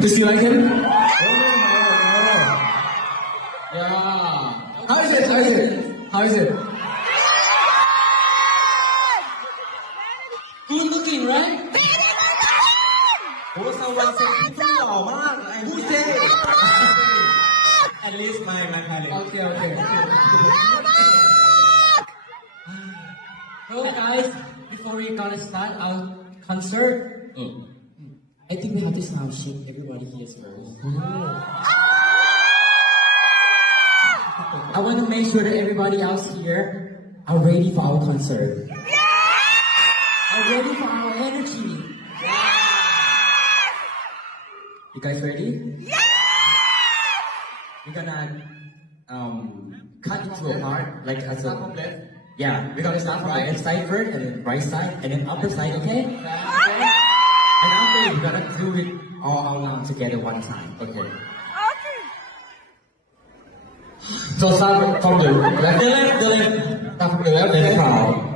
Does he like him? Oh, Yeah. How is it? How is it? How is it? Good looking, right? โอ้สวัสดีพี่หล่อมากไอ้ผู้เจ๊ At least my parents. Okay, okay. So guys, before we gonna start our concert, I think we have to sound check everybody here first. I want to make sure that everybody else here are ready for our concert. Are ready for our energy. You guys ready? We're gonna cut into a part like as a yeah. We're gonna start from the left side first, and then right side, and then upper side. Okay? And after we're gonna do it all out loud together one time. Okay. So start from the left. The left. Start from the left, then the crowd.